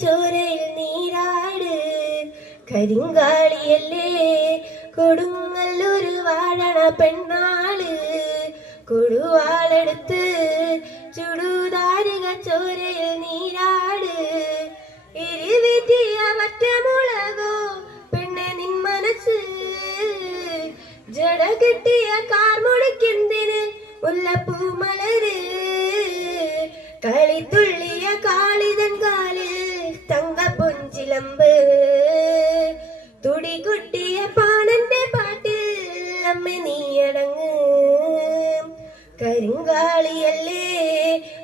ചോരയിൽ നീരാട് കരിങ്കാളിയല്ലേ കൊടുങ്ങല്ലൊരു വാഴണ പെണ്ണാള് കൊടുവാളെടുത്ത് ചുടുതാരിക ചോരയിൽ നീരാട് എരിവീറ്റിയ വറ്റമുളകോ പെണ്ണെ നിൻ മനസ്സ് ജട കിട്ടിയ കാർമുടിക്കെന്തിന് മുല്ലപ്പൂ മലര് കളിത്തുള്ളിയ കാളിതൻ കാലിൽ തങ്കപ്പൊഞ്ചിലമ്പ് തുടികുട്ടിയ പാണന്റെ പാട്ടിൽ അമ്മ നീയടങ്ങ് കരിങ്കാളിയല്ലേ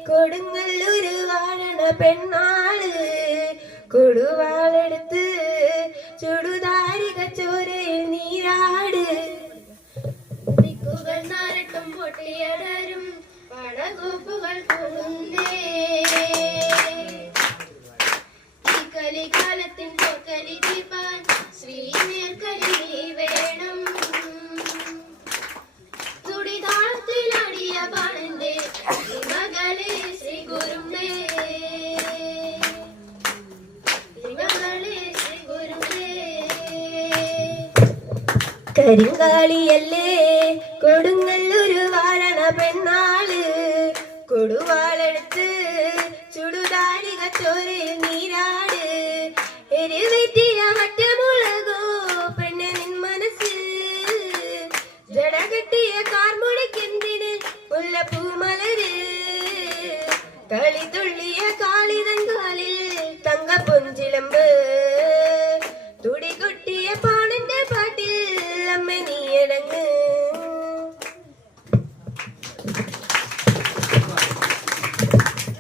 കൊടുങ്ങല്ലൊരു വാഴണ പെണ്ണാള് കൊടുവാളെടുത്ത് ചുടുതാരിക ചോരയിൽ നീരാട് ദിക്കുകൾ നാരട്ടും പൊട്ടിയടരും പണകൂപ്പുകൾ കൂടുന്നേ ഈ കലികാലത്തിൻ പൊക്കലി തീർപ്പാൻ ശ്രീനേർക്കലി നീ വേണം തുടിതാളത്തിലാടിയ പാണന്റെ മകളെ ശ്രീ ഗുരുമേ കരിങ്കാളിയല്ലേ കൊടുങ്ങല്ലൊരു വാഴണ പെണ്ണാള് കൊടുവാളെടുത്ത് ചുടുതാരിക ചോരയിൽ നീരാട് എരിവീറ്റിയ വറ്റമുളകോ പെണ്ണെ നിൻ മനസ്സ് ജട കെട്ടിയ കാർമുടിക്കെന്തിന് മുല്ലപ്പൂ മലര് കളിതുള്ളിയ കാളിതൻ